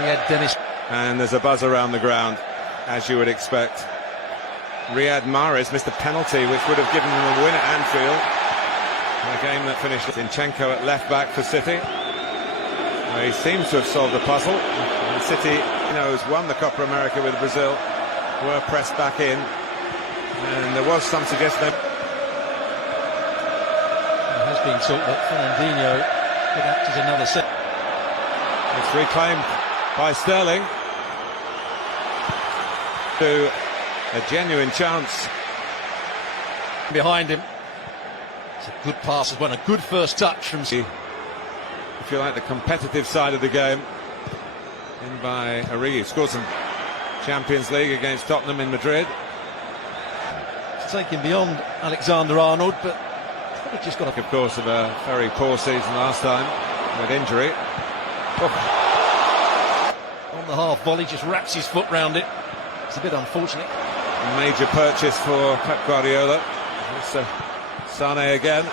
Riyad Dennis. And there's a buzz around the ground, as you would expect. Riyad Mahrez missed a penalty which would have given them a win at Anfield. A game that finished. Zinchenko at left back for City. He seems to have solved the puzzle. And City, has won the Copa America with Brazil. Were pressed back in, and there was some suggestion. It has been thought that Fernandinho could act as another set. It's reclaimed by Sterling. To a genuine chance. Behind him. It's a good pass as well, a good first touch from... If you like, the competitive side of the game. In by Origi, scored some Champions League against Tottenham in Madrid. It's taken beyond Alexander-Arnold, but probably just got of course, of a very poor season last time with injury. Oh. On the half volley, just wraps his foot round it. It's a bit unfortunate. A major purchase for Pep Guardiola. It's Sané again.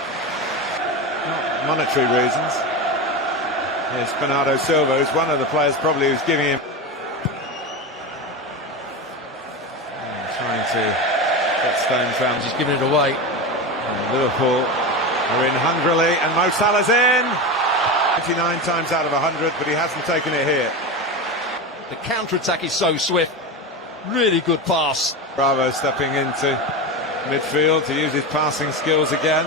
Not monetary reasons. Here's Bernardo Silva, who's one of the players probably who's giving him. Trying to get stones round. He's giving it away. And Liverpool are in hungrily, and Mo Salah's in. 29 times out of 100, but he hasn't taken it here. The counter-attack is so swift. Really good pass. Bravo stepping into midfield to use his passing skills again.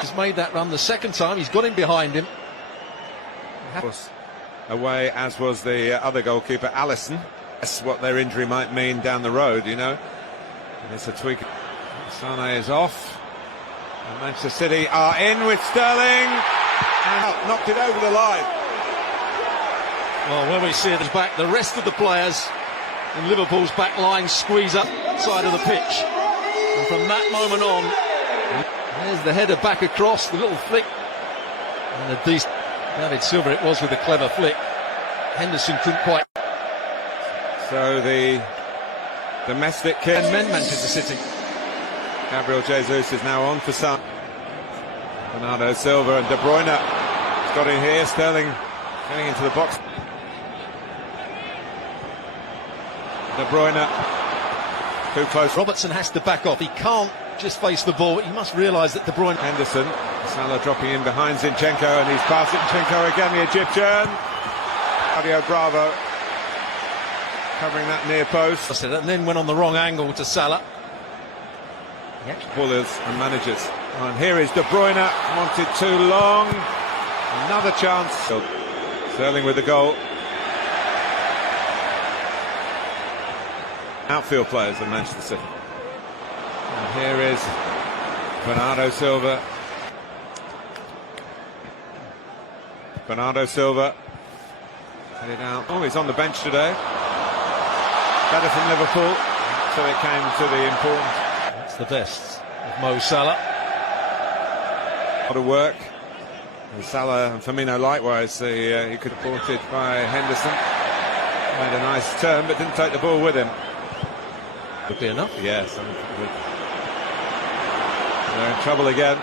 He's made that run the second time. He's got him behind him. Away, as was the other goalkeeper, Alisson. That's what their injury might mean down the road, And it's a tweak. Sané is off. And Manchester City are in with Sterling. And knocked it over the line. Well, when we see it back, the rest of the players in Liverpool's back line squeeze up side of the pitch. And from that moment on, there's the header back across, the little flick. And a decent... David Silva it was with a clever flick. Henderson couldn't quite. So the domestic kid. And men Manchester City. Gabriel Jesus is now on for some. Bernardo Silva and De Bruyne has got in here. Sterling getting into the box. De Bruyne too close. Robertson has to back off. He can't just face the ball. He must realise that De Bruyne... Henderson, Salah dropping in behind Zinchenko, and he's passing Zinchenko again, the Egyptian. Claudio Bravo covering that near post. And then went on the wrong angle to Salah. Pullers and managers. And here is De Bruyne, wanted too long. Another chance. Sterling with the goal. Outfield players of Manchester City. And here is Bernardo Silva. Bernardo Silva headed out. Oh, he's on the bench today. Better from Liverpool. So it came to the important. That's the best of Mo Salah. A lot of work. And Salah and Firmino likewise. He could have supported by Henderson. Made a nice turn, but didn't take the ball with him. Would be enough. Yes. They're in trouble again.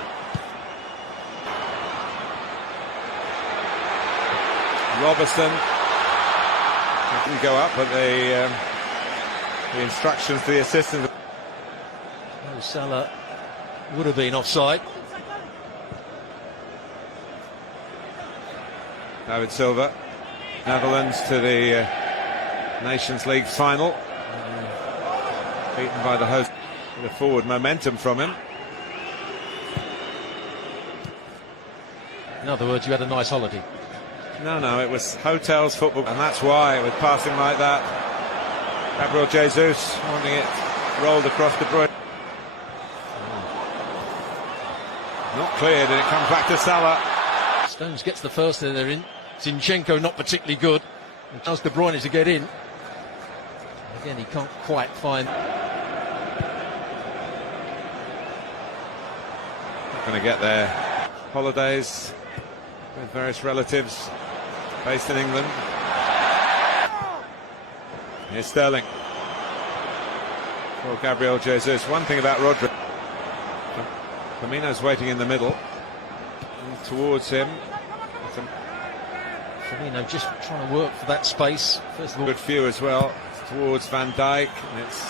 Robertson didn't go up, but the instructions to the assistant. Oh, Salah would have been offside. David Silva, Netherlands to the Nations League final. Beaten by the host. The forward momentum from him. In other words, you had a nice holiday. No, it was hotels, football, and that's why with passing like that. Gabriel Jesus wanting it rolled across De Bruyne. Not cleared, and it comes back to Salah. Stones gets the first header in. Zinchenko not particularly good. And allows De Bruyne to get in. Again, he can't quite find. Not going to get their holidays with various relatives based in England. Here's Sterling for Gabriel Jesus. One thing about Rodri, Firmino's waiting in the middle. Towards him, Firmino just trying to work for that space. First of all, good few as well towards Van Dijk. And it's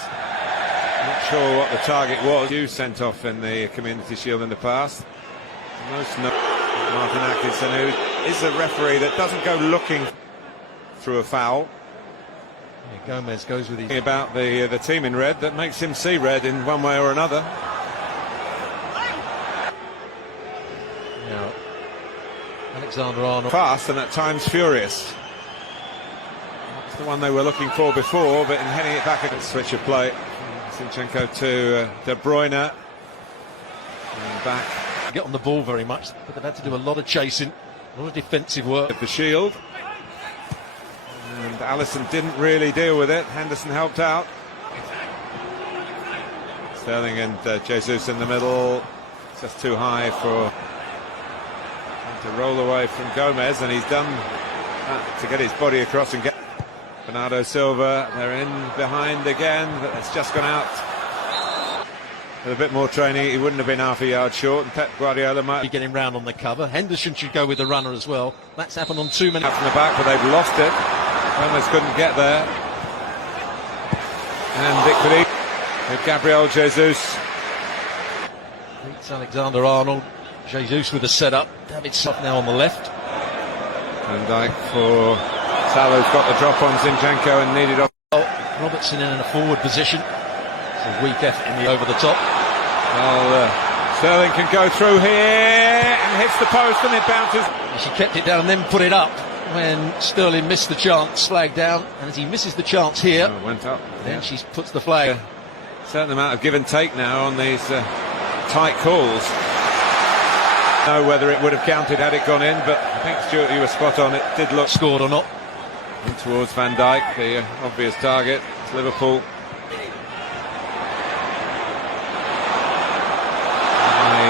not sure what the target was. You sent off in the Community Shield in the past. Most Martin Atkinson, who is a referee that doesn't go looking through a foul. yeah, Gomez goes with his... About the team in red that makes him see red in one way or another. Now, Alexander-Arnold. Fast and at times furious. That's the one they were looking for before, but in heading it back, a switch of play. Zinchenko to De Bruyne. And back. Get on the ball very much, but they've had to do a lot of chasing, a lot of defensive work. At the shield. And Alisson didn't really deal with it. Henderson helped out. Sterling and Jesus in the middle. Just too high for to roll away from Gomez, and he's done that to get his body across and get Bernardo Silva. They're in behind again, but it's just gone out. With a bit more training, he wouldn't have been half a yard short, and Pep Guardiola might Be getting round on the cover. Henderson should go with the runner as well. That's happened on too many. out from the back, but they've lost it. Gomez couldn't get there, and it could with Gabriel Jesus. Beats Alexander-Arnold. Jesus with the setup. David Silva now on the left. Van Dijk for Salah's got the drop on Zinchenko and needed off. Robertson in a forward position. It's a weak effort in the over the top. Well, Sterling can go through here and hits the post, and it bounces. She kept it down and then put it up when Sterling missed the chance. Flag down, and as he misses the chance here, Oh, went up. then she puts the flag. Certain amount of give and take now on these tight calls. Know whether it would have counted had it gone in, but I think Stuart, you were spot on. It did look Scored or not. in towards Van Dijk, the obvious target. It's Liverpool.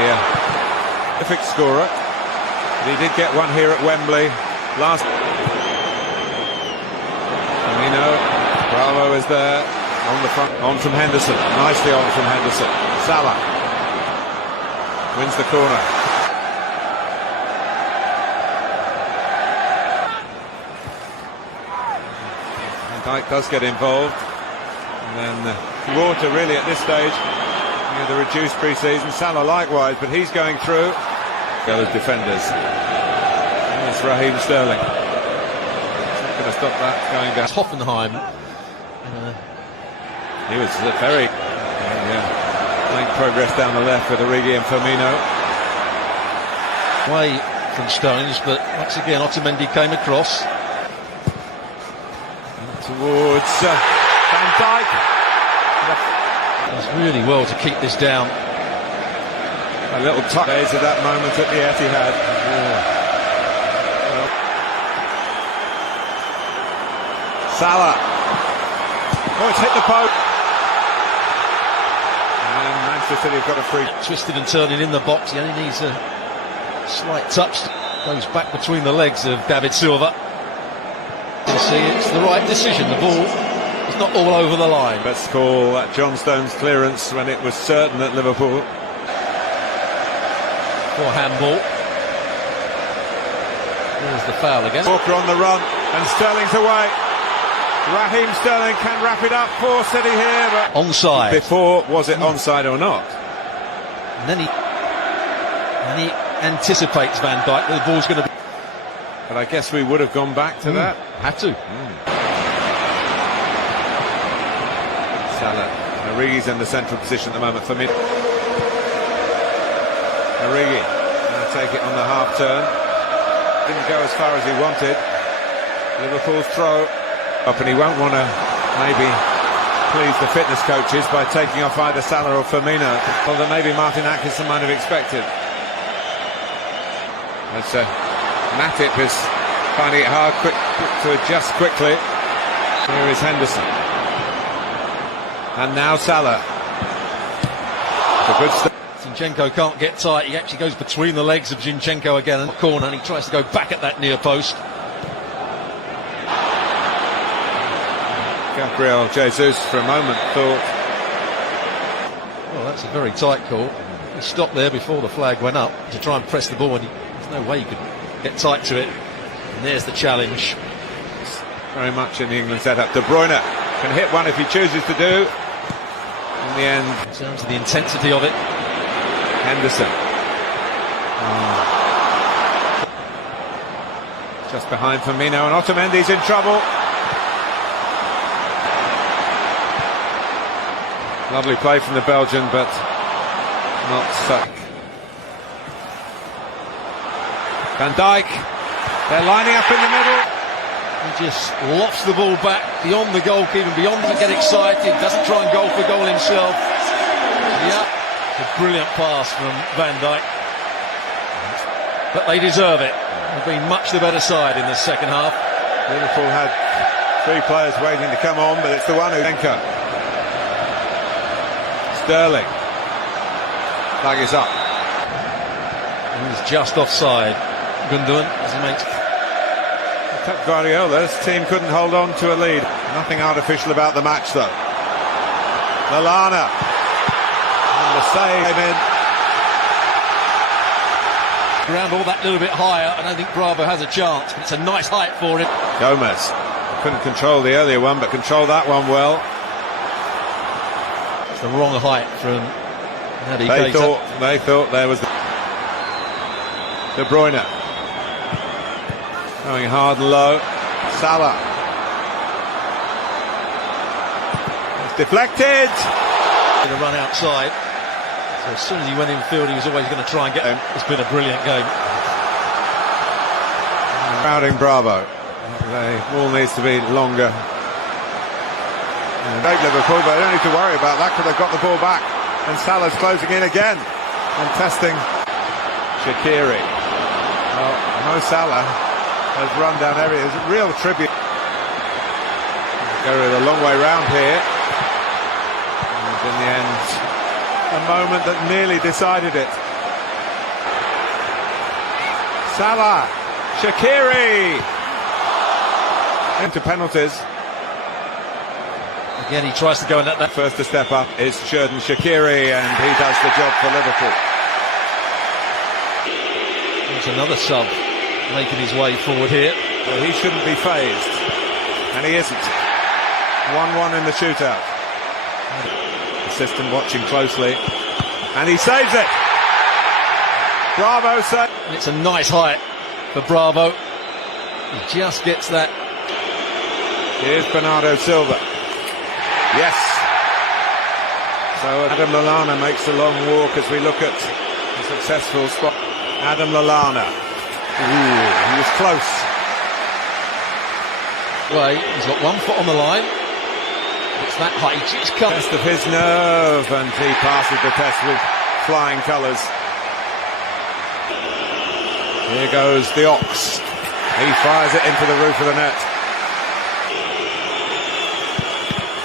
A perfect scorer. But he did get one here at Wembley last. Firmino, Bravo is there on the front. On from Henderson, nicely on from Henderson. Salah wins the corner. Van Dijk does get involved, and then Water really at this stage, the reduced pre-season. Salah likewise, but he's going through. Go as defenders. It's Raheem Sterling. It's not going to stop that going down. Hoffenheim. He was very making progress down the left with Origi and Firmino. Away from Stones, but once again Otamendi came across. Towards Van Dijk. Does really well to keep this down. A little touch days at that moment at the Etihad. Well, Salah. Oh, it's hit the post. And Manchester City have got a free. Twisted and turning in the box. He only needs a slight touch. Goes back between the legs of David Silva. You see, it's the right decision. The ball is not all over the line. Let's call that John Stones clearance when it was certain that Liverpool. For handball. There's the foul again. Walker on the run, and Sterling's away. Raheem Sterling can wrap it up for City here, but onside. Before, was it onside or not? And then he anticipates Van Dijk that the ball's going to be. But I guess we would have gone back to that. Had to. Salah. Origi's in the central position at the moment for mid. Origi going to take it on the half turn. Didn't go as far as he wanted. Liverpool's throw up, and he won't want to maybe please the fitness coaches by taking off either Salah or Firmino, although maybe Martin Atkinson might have expected. That's Matip is finding it hard to adjust quickly. Here is Henderson. And now Salah. The good stuff. Zinchenko can't get tight. He actually goes between the legs of Zinchenko again in the corner, and he tries to go back at that near post. Gabriel Jesus for a moment thought. Well, that's a very tight call. He stopped there before the flag went up to try and press the ball, and there's no way you could get tight to it. And there's the challenge. Very much in the England setup. De Bruyne can hit one if he chooses to do. In the end, In terms of the intensity of it. Henderson. Just behind Firmino, and Otamendi's in trouble. Lovely play from the Belgian, but not stuck. Van Dijk, they're lining up in the middle. He just lofts the ball back beyond the goalkeeper, beyond to get excited, doesn't try and goal for goal himself. Yeah, a brilliant pass from Van Dijk. But they deserve it. They've been much the better side in the second half. Liverpool had 3 players waiting to come on, but it's the one who anchor. Sterling. Flag is up. He's just offside. Gundogan, as he makes. Pep Guardiola's team couldn't hold on to a lead. Nothing artificial about the match, though. Lallana. And the save came in. Ground all that little bit higher. I don't think Bravo has a chance, but it's a nice height for him. Gomez couldn't control the earlier one, but controlled that one well. It's the wrong height from Naby Keita. They thought there was De Bruyne going hard and low. Salah. It's deflected. To run outside. So as soon as he went infield, he was always going to try and get him. It's been a brilliant game. Crowding Bravo. The ball needs to be longer. Great Liverpool, but they don't need to worry about that because they've got the ball back. And Salah's closing in again and testing Shaqiri. Well, Mo Salah has run down areas. Real tribute. Go a long way round here. And in the end, a moment that nearly decided it. Salah, Shaqiri into penalties. Again, he tries to go in that. First to step up is Xherdan Shaqiri, and he does the job for Liverpool. There's another sub making his way forward here. Well, he shouldn't be phased, and he isn't. 1-1 in the shootout. Assistant watching closely, and he saves it. Bravo saves. And it's a nice height for Bravo. He just gets that. Here's Bernardo Silva. Yes. So Adam Lallana makes a long walk as we look at the successful spot. Adam Lallana. Ooh, he was close. Well, he's got 1 foot on the line. It's that height. He just comes. Test of his nerve, and he passes the test with flying colours. Here goes the Ox. He fires it into the roof of the net.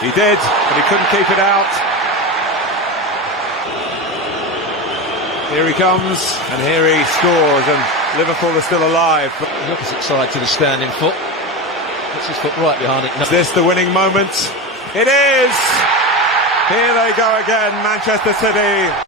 He did, but he couldn't keep it out. Here he comes, and here he scores, and Liverpool are still alive. The opposite side to the standing foot. Puts his foot right behind it. Is this the winning moment? It is! Here they go again, Manchester City.